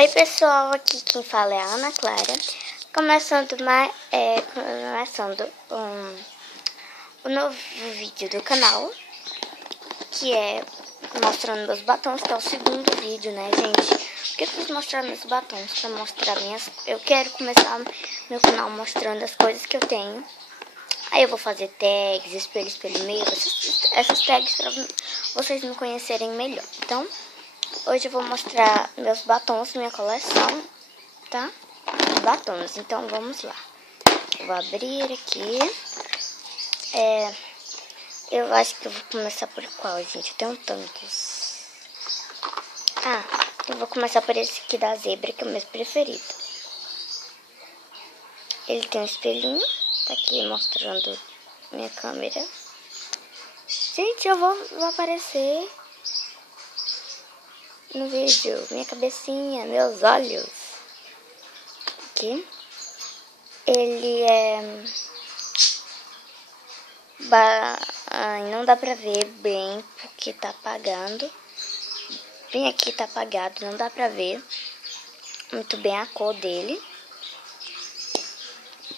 Oi pessoal, aqui quem fala é a Ana Clara, começando um novo vídeo do canal, que é mostrando meus batons, que é o segundo vídeo, né gente? Porque eu quis mostrar meus batons, pra mostrar eu quero começar meu canal mostrando as coisas que eu tenho. Aí eu vou fazer tags, espelho meio, essas tags pra vocês me conhecerem melhor. Então, hoje eu vou mostrar meus batons, minha coleção, tá? Batons, então vamos lá. Eu vou abrir aqui. Eu acho que eu vou começar por qual, gente? Eu tenho tantos. Eu vou começar por esse aqui da zebra, que é o meu preferido. Ele tem um espelhinho, tá aqui mostrando minha câmera. Gente, eu vou aparecer no vídeo, minha cabecinha, meus olhos. Aqui. Ele não dá pra ver bem porque tá apagando. Bem aqui tá apagado, não dá pra ver muito bem a cor dele.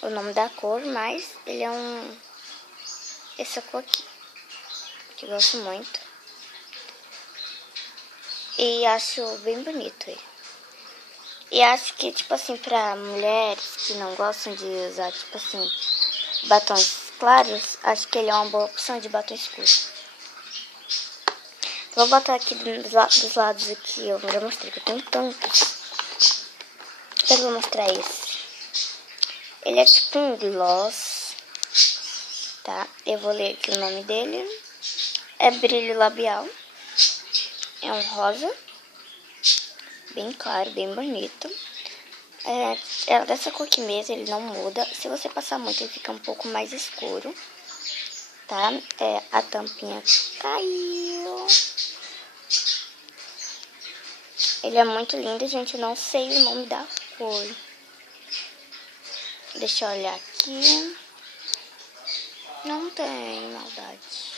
O nome da cor, mas ele é essa cor aqui, que eu gosto muito. E acho bem bonito ele. E acho que, tipo assim, pra mulheres que não gostam de usar, tipo assim, batons claros, acho que ele é uma boa opção de batom escuro. Vou botar aqui dos lados aqui, eu já mostrei que eu tenho tantos. Eu vou mostrar esse. Ele é tipo um gloss, tá? Eu vou ler aqui o nome dele. É brilho labial. É um rosa. Bem claro, bem bonito. É dessa cor aqui mesmo, ele não muda. Se você passar muito, ele fica um pouco mais escuro, tá? A tampinha caiu. Ele é muito lindo, gente. Eu não sei o nome da cor. Deixa eu olhar aqui. Não tem maldade.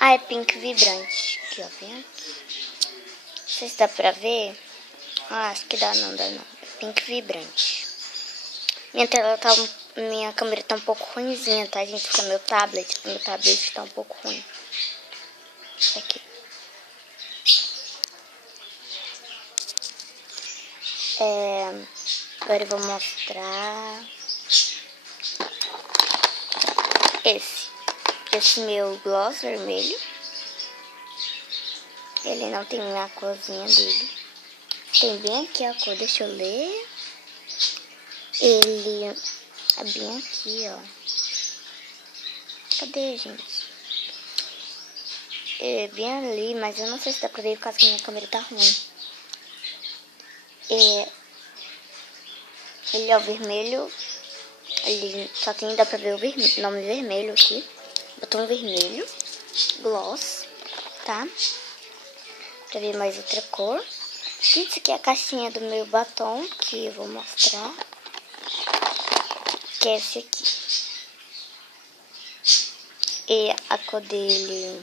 É pink vibrante. Aqui, ó. Vem aqui. Não sei se dá pra ver. Acho que dá não. É pink vibrante. Minha câmera tá um pouco ruimzinha, tá, gente? Com o meu tablet. O meu tablet tá um pouco ruim. Aqui. Agora eu vou mostrar esse meu gloss vermelho. Ele não tem a corzinha dele. Tem bem aqui a cor, deixa eu ler. Ele é bem aqui, ó. Cadê, gente? É bem ali, mas eu não sei se dá pra ver por causa que minha câmera tá ruim. Ele é o vermelho. Ele só dá pra ver o nome vermelho aqui. Batom vermelho. Gloss, tá? Pra ver mais outra cor. Isso aqui é a caixinha do meu batom, que eu vou mostrar. Que é esse aqui. E a cor dele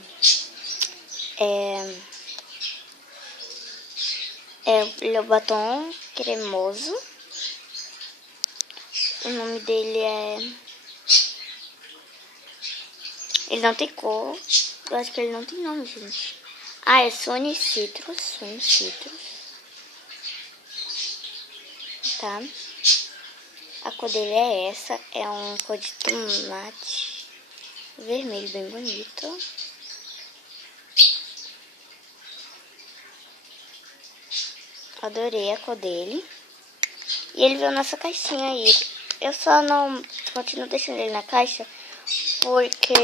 ele é o batom cremoso. O nome dele ele não tem cor. Eu acho que ele não tem nome, gente. É Sony Citrus. Tá? A cor dele é essa. É um cor de tomate vermelho, bem bonito. Adorei a cor dele. E ele veio nessa caixinha aí. Eu só não continuo deixando ele na caixa porque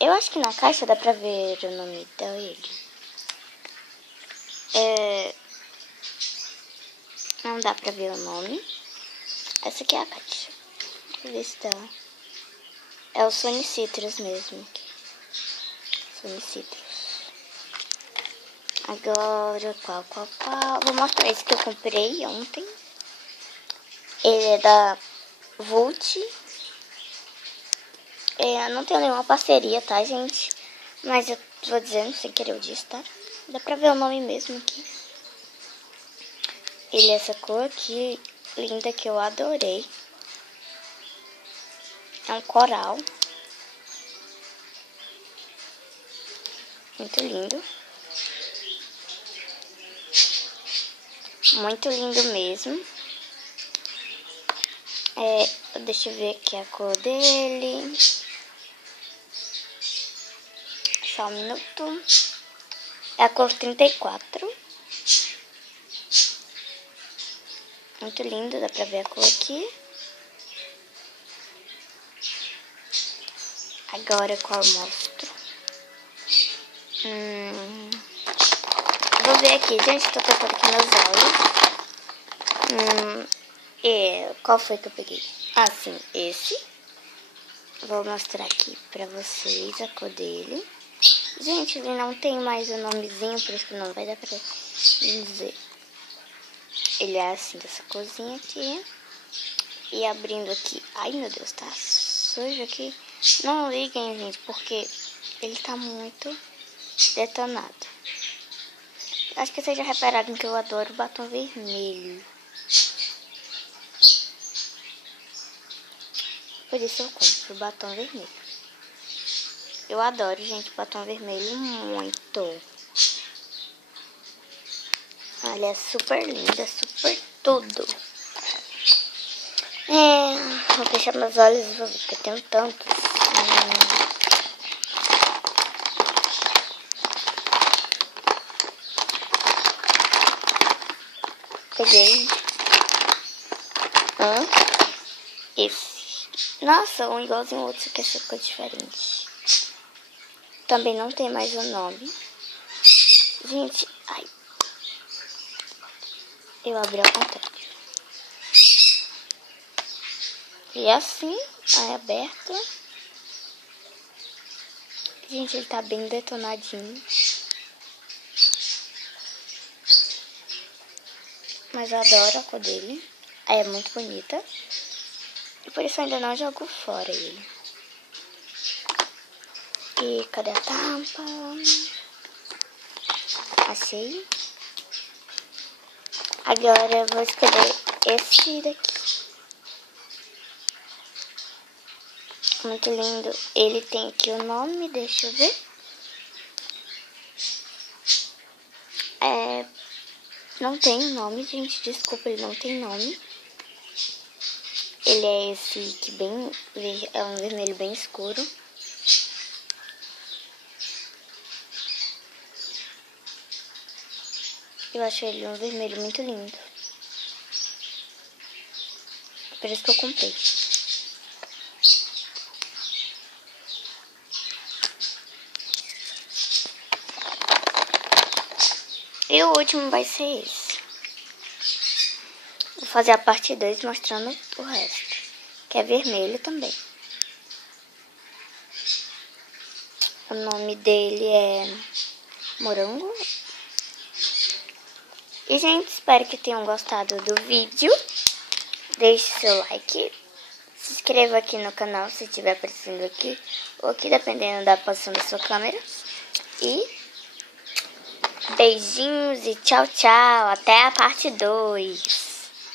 eu acho que na caixa dá pra ver o nome dele. Não dá pra ver o nome. Essa aqui é a caixa. Deixa eu ver se tá. É o Sony Citrus mesmo aqui. Sony Citrus. Agora, qual? Vou mostrar esse que eu comprei ontem. Ele é da Vult. Não tenho nenhuma parceria, tá, gente? Mas eu vou dizendo, sem querer eu disse, tá? Dá pra ver o nome mesmo aqui. ele é essa cor aqui, linda, que eu adorei. É um coral. Muito lindo. Muito lindo mesmo. Deixa eu ver aqui a cor dele. Só um minuto. É a cor 34. Muito lindo, dá pra ver a cor aqui. Agora qual eu mostro? Vou ver aqui, gente, tô tocando aqui meus olhos. Qual foi que eu peguei? Ah, sim, esse. Vou mostrar aqui pra vocês a cor dele. Gente, ele não tem mais o nomezinho, por isso que não vai dar pra dizer. Ele é assim, dessa corzinha aqui. E abrindo aqui. Ai, meu Deus, tá sujo aqui. Não liguem, gente, porque ele tá muito detonado. Acho que vocês já repararam que eu adoro batom vermelho. Por isso eu compro batom vermelho. Eu adoro, gente, batom vermelho muito. Ela é super linda, super tudo. Vou fechar meus olhos e vou ver, porque eu tenho tantos. Peguei. Esse. Nossa, um igualzinho ao outro, só que essa ficou diferente. Também não tem mais o nome. Gente, ai. Eu abri ao contrário. E assim, aí aberto. Gente, ele tá bem detonadinho. Mas eu adoro a cor dele. Aí é muito bonita. E por isso eu ainda não jogo fora ele. E cadê a tampa? Achei. Agora eu vou escolher esse daqui. Muito lindo. Ele tem aqui o nome, deixa eu ver. Não tem nome, gente. Desculpa, ele não tem nome. Ele é esse que é um vermelho bem escuro. Eu acho ele um vermelho muito lindo. Por isso que eu comprei. E o último vai ser esse. Vou fazer a parte 2 mostrando o resto. Que é vermelho também. O nome dele é Morango. E, gente, espero que tenham gostado do vídeo. Deixe seu like. Se inscreva aqui no canal se estiver aparecendo aqui. Ou aqui, dependendo da posição da sua câmera. E beijinhos e tchau, tchau. Até a parte 2.